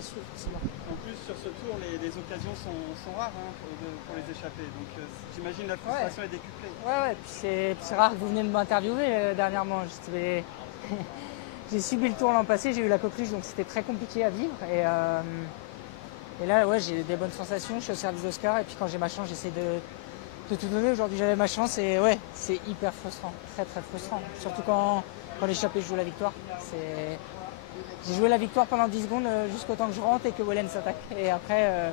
déçu, forcément. En plus, sur ce tour, les occasions sont rares pour les échapper. Donc j'imagine la frustration est décuplée. Ouais, puis c'est rare que vous venez de m'interviewer dernièrement. J'ai subi le tour l'an passé, j'ai eu la coqueluche, donc c'était très compliqué à vivre. Et là, ouais, j'ai des bonnes sensations, je suis au service d'Oscar, et puis quand j'ai ma chance, j'essaie de tout donner. Aujourd'hui, j'avais ma chance, et ouais, c'est hyper frustrant, très très frustrant. Surtout quand l'échappée, je joue la victoire. J'ai joué la victoire pendant 10 secondes jusqu'au temps que je rentre et que Wellen s'attaque. Et après,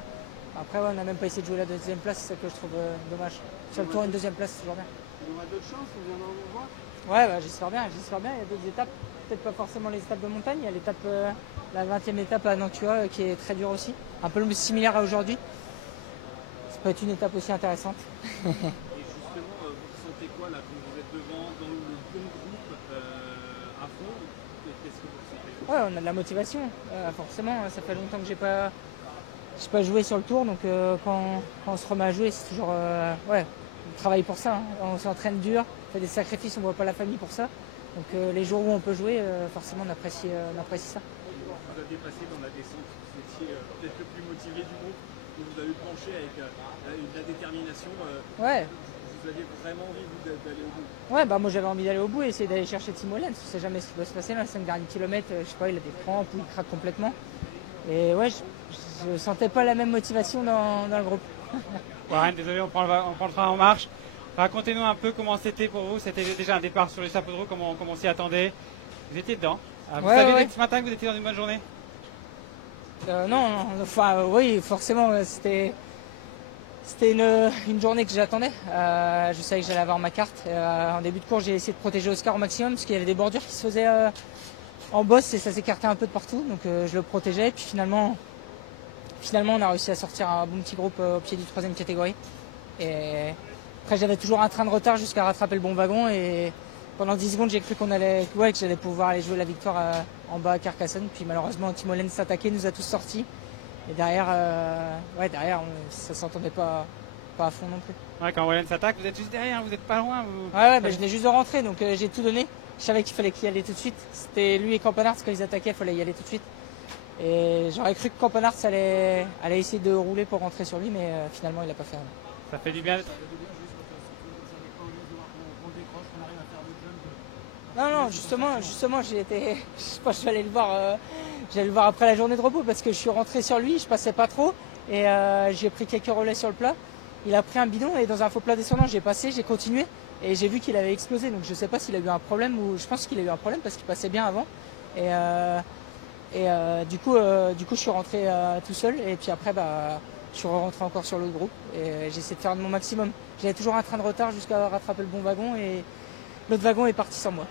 ouais, on n'a même pas essayé de jouer la deuxième place, c'est ce que je trouve dommage. Sur le tour, une deuxième place, c'est toujours bien. Il y aura d'autres chances, on viendra vous voir. Ouais, bah, j'espère bien. Il y a d'autres étapes, peut-être pas forcément les étapes de montagne. Il y a l'étape, la 20e étape à Nantua qui est très dure aussi, un peu similaire à aujourd'hui. Ça peut être une étape aussi intéressante. Et justement, vous ressentez quoi là quand vous êtes devant, dans le bon groupe à fond? Qu'est-ce que vous ressentez? Ouais, on a de la motivation, forcément. Ça fait longtemps que j'ai pas joué sur le tour, donc quand on se remet à jouer, c'est toujours ouais, on travaille pour ça. Hein. On s'entraîne dur, on fait des sacrifices, on voit pas la famille pour ça. Donc les jours où on peut jouer, forcément on apprécie ça. Vous avez passé dans la descente, vous étiez peut-être le plus motivé du groupe, vous avez penché avec de la détermination. Ouais. Vous aviez vraiment envie d'aller au bout. Ouais, bah moi j'avais envie d'aller au bout et essayer d'aller chercher Tim Wellens. On sait jamais ce qui peut se passer là, les 5 derniers kilomètres, je sais pas, il a des crampes ou il craque complètement. Et ouais, je sentais pas la même motivation dans le groupe. Warren, désolé, on prend le train en marche. Racontez-nous un peu comment c'était pour vous. C'était déjà un départ sur les chapeaux de roue, comment on s'y attendait. Vous étiez dedans. Vous saviez ce matin que vous étiez dans une bonne journée? Non, enfin oui, forcément, c'était une journée que j'attendais. Je savais que j'allais avoir ma carte. En début de course, j'ai essayé de protéger Oscar au maximum parce qu'il y avait des bordures qui se faisaient en bosse et ça s'écartait un peu de partout. Donc je le protégeais. Et puis finalement, on a réussi à sortir un bon petit groupe au pied du 3e catégorie. Et après, j'avais toujours un train de retard jusqu'à rattraper le bon wagon. Et pendant 10 secondes, j'ai cru que j'allais pouvoir aller jouer la victoire en bas à Carcassonne. Puis malheureusement, Tim Wellens s'attaquait, nous a tous sortis. Et derrière, ça s'entendait pas à fond non plus. Ouais, quand Wellen s'attaque, vous êtes juste derrière, vous n'êtes pas loin. Ouais, je venais juste de rentrer, donc j'ai tout donné. Je savais qu'il fallait qu'il y allait tout de suite. C'était lui et Campenard, quand ils attaquaient, il fallait y aller tout de suite. Et j'aurais cru que Campenard allait essayer de rouler pour rentrer sur lui, mais finalement, il l'a pas fait. Ça fait du bien. Non, justement, j'ai été. Je pense que je vais aller le voir. J'allais le voir après la journée de repos parce que je suis rentré sur lui, je passais pas trop et j'ai pris quelques relais sur le plat. Il a pris un bidon et dans un faux plat descendant, j'ai passé, j'ai continué et j'ai vu qu'il avait explosé. Donc je sais pas s'il a eu un problème ou je pense qu'il a eu un problème parce qu'il passait bien avant. Du coup, je suis rentré tout seul et puis après, je suis rentré encore sur l'autre groupe et j'ai essayé de faire de mon maximum. J'avais toujours un train de retard jusqu'à rattraper le bon wagon et l'autre wagon est parti sans moi.